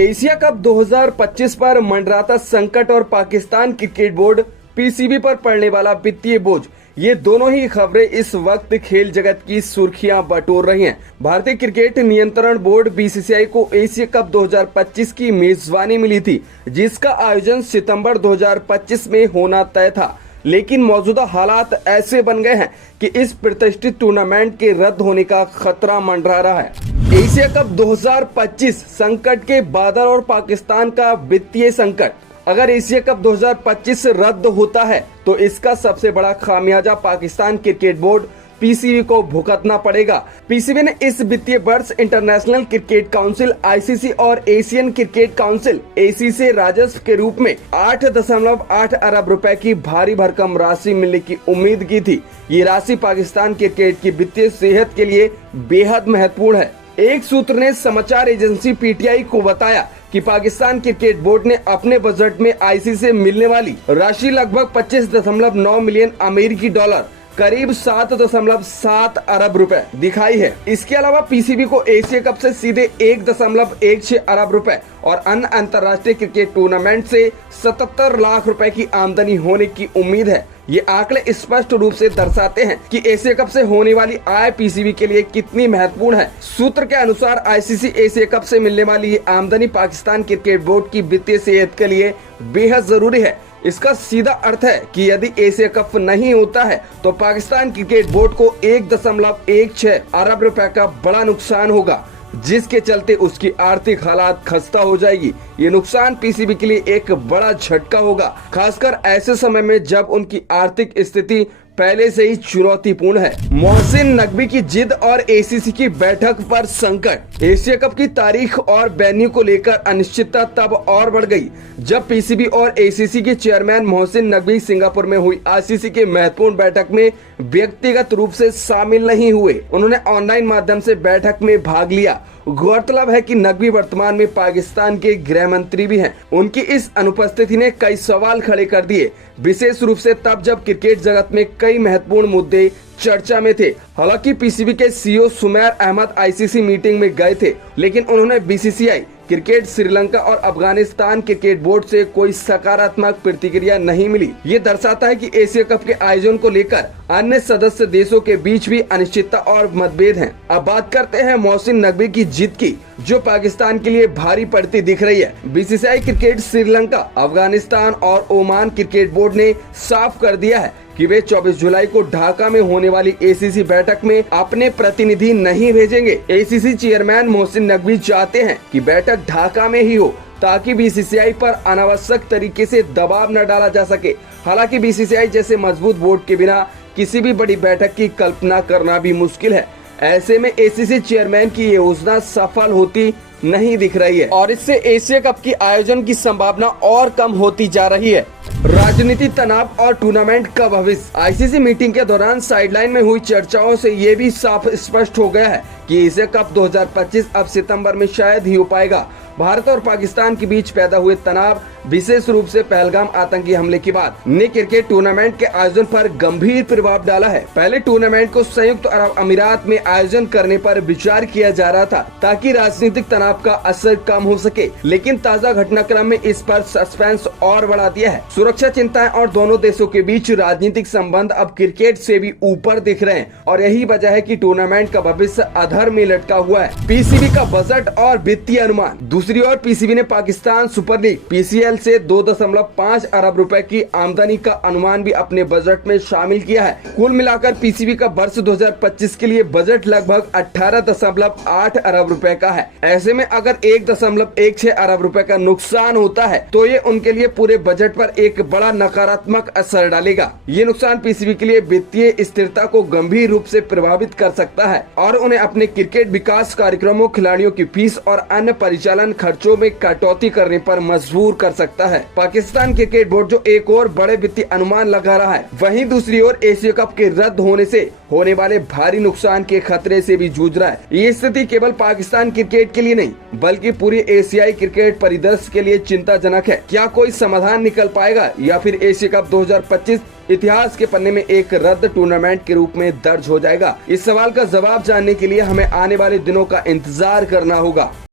Asia cup 2025 पर मंडराता संकट और पाकिस्तान क्रिकेट बोर्ड पीसीबी पर पड़ने वाला वित्तीय बोझ, ये दोनों ही खबरें इस वक्त खेल जगत की सुर्खियां बटोर रही हैं। भारतीय क्रिकेट नियंत्रण बोर्ड बीसीसीआई को एशिया कप 2025 की मेजबानी मिली थी, जिसका आयोजन सितंबर 2025 में होना तय था। लेकिन मौजूदा हालात ऐसे बन गए हैं कि इस प्रतिष्ठित टूर्नामेंट के रद्द होने का खतरा मंडरा रहा है। एशिया कप 2025 संकट के बादल और पाकिस्तान का वित्तीय संकट। अगर एशिया कप 2025 रद्द होता है तो इसका सबसे बड़ा खामियाजा पाकिस्तान क्रिकेट बोर्ड पीसीबी को भुगतना पड़ेगा। पीसीबी ने इस वित्तीय वर्ष इंटरनेशनल क्रिकेट काउंसिल आईसीसी और एशियन क्रिकेट काउंसिल एसी से राजस्व के रूप में 8.8 अरब रुपए की भारी भरकम राशि मिलने की उम्मीद की थी। ये राशि पाकिस्तान क्रिकेट की वित्तीय सेहत के लिए बेहद महत्वपूर्ण है। एक सूत्र ने समाचार एजेंसी पीटीआई को बताया कि पाकिस्तान क्रिकेट बोर्ड ने अपने बजट में आईसीसी से मिलने वाली राशि लगभग 25.9 मिलियन अमेरिकी डॉलर, करीब 7.7 अरब रुपए दिखाई है। इसके अलावा पीसीबी को एशिया कप से सीधे 1.16 अरब रुपए और अन्य अंतर्राष्ट्रीय क्रिकेट टूर्नामेंट से 77 लाख रुपए की आमदनी होने की उम्मीद है। ये आंकड़े स्पष्ट रूप से दर्शाते हैं कि एशिया कप से होने वाली आय पीसीबी के लिए कितनी महत्वपूर्ण है। सूत्र के अनुसार आईसीसी एशिया कप से मिलने वाली ये आमदनी पाकिस्तान क्रिकेट बोर्ड की वित्तीय सेहत के लिए बेहद जरूरी है। इसका सीधा अर्थ है कि यदि एशिया कप नहीं होता है तो पाकिस्तान क्रिकेट बोर्ड को 1.16 अरब रुपए का बड़ा नुकसान होगा, जिसके चलते उसकी आर्थिक हालात खस्ता हो जाएगी। ये नुकसान पीसीबी के लिए एक बड़ा झटका होगा, खासकर ऐसे समय में जब उनकी आर्थिक स्थिति पहले से ही चुनौतीपूर्ण है। मोहसिन नकवी की जिद और एसीसी की बैठक पर संकट। एशिया कप की तारीख और वेन्यू को लेकर अनिश्चितता तब और बढ़ गई जब पीसीबी और एसीसी के चेयरमैन मोहसिन नकवी सिंगापुर में हुई आईसीसी के महत्वपूर्ण बैठक में व्यक्तिगत रूप से शामिल नहीं हुए। उन्होंने ऑनलाइन माध्यम से बैठक में भाग लिया। गौरतलब है कि नकवी वर्तमान में पाकिस्तान के गृह मंत्री भी हैं। उनकी इस अनुपस्थिति ने कई सवाल खड़े कर दिए, विशेष रूप से तब जब क्रिकेट जगत में कई महत्वपूर्ण मुद्दे चर्चा में थे। हालांकि पीसीबी के CEO Sumair Ahmed ICC meeting में गए थे, लेकिन उन्होंने बीसीसीआई, क्रिकेट श्रीलंका और अफगानिस्तान क्रिकेट बोर्ड से कोई सकारात्मक प्रतिक्रिया नहीं मिली। ये दर्शाता है कि एशिया कप के आयोजन को लेकर अन्य सदस्य देशों के बीच भी अनिश्चितता और मतभेद हैं। अब बात करते हैं मोहसिन नकवी की जीत की, जो पाकिस्तान के लिए भारी पड़ती दिख रही है। बीसीसीआई, क्रिकेट श्रीलंका, अफगानिस्तान और ओमान क्रिकेट बोर्ड ने साफ कर दिया है कि वे 24 जुलाई को ढाका में होने वाली एसीसी बैठक में अपने प्रतिनिधि नहीं भेजेंगे। एसीसी चेयरमैन मोहसिन नकवी चाहते हैं कि बैठक ढाका में ही हो, ताकि बीसीसीआई पर अनावश्यक तरीके से दबाव न डाला जा सके। हालांकि बीसीसीआई जैसे मजबूत बोर्ड के बिना किसी भी बड़ी बैठक की कल्पना करना भी मुश्किल है। ऐसे में एसीसी चेयरमैन की ये योजना सफल होती नहीं दिख रही है और इससे एशिया कप की आयोजन की संभावना और कम होती जा रही है। राजनीति, तनाव और टूर्नामेंट का भविष्य। आईसीसी मीटिंग के दौरान साइडलाइन में हुई चर्चाओं से ये भी साफ स्पष्ट हो गया है कि एशिया कप 2025 अब सितंबर में शायद ही हो पाएगा। भारत और पाकिस्तान के बीच पैदा हुए तनाव, विशेष रूप से पहलगाम आतंकी हमले के बाद, ने क्रिकेट टूर्नामेंट के आयोजन पर गंभीर प्रभाव डाला है। पहले टूर्नामेंट को संयुक्त अरब अमीरात में आयोजन करने पर विचार किया जा रहा था ताकि राजनीतिक तनाव का असर कम हो सके, लेकिन ताज़ा घटनाक्रम में इस पर सस्पेंस और बढ़ा दिया है। सुरक्षा चिंताएं और दोनों देशों के बीच राजनीतिक संबंध अब क्रिकेट से भी ऊपर दिख रहे हैं और यही वजह है कि टूर्नामेंट का भविष्य अधर में लटका हुआ है। पीसीबी का बजट और वित्तीय अनुमान। दूसरी ओर पीसीबी ने पाकिस्तान सुपर लीग पीसीएल से 2.5 अरब रुपए की आमदनी का अनुमान भी अपने बजट में शामिल किया है। कुल मिलाकर पीसीबी का वर्ष 2025 के लिए बजट लगभग 18.8 अरब रुपए का है। ऐसे में अगर 1.16 अरब रुपए का नुकसान होता है तो ये उनके लिए पूरे बजट पर एक बड़ा नकारात्मक असर डालेगा। ये नुकसान पीसीबी के लिए वित्तीय स्थिरता को गंभीर रूप से प्रभावित कर सकता है और उन्हें अपने क्रिकेट विकास कार्यक्रमों, खिलाड़ियों की फीस और अन्य परिचालन खर्चों में कटौती करने पर मजबूर कर सकता है। पाकिस्तान क्रिकेट बोर्ड जो एक और बड़े वित्तीय अनुमान लगा रहा है, वहीं दूसरी ओर एशिया कप के रद्द होने से होने वाले भारी नुकसान के खतरे से भी जूझ रहा है। ये स्थिति केवल पाकिस्तान क्रिकेट के लिए नहीं बल्कि पूरी एशियाई क्रिकेट परिदृश्य के लिए चिंताजनक है। क्या कोई समाधान निकल पाएगा या फिर एशिया कप 2025 इतिहास के पन्ने में एक रद्द टूर्नामेंट के रूप में दर्ज हो जाएगा? इस सवाल का जवाब जानने के लिए हमें आने वाले दिनों का इंतजार करना होगा।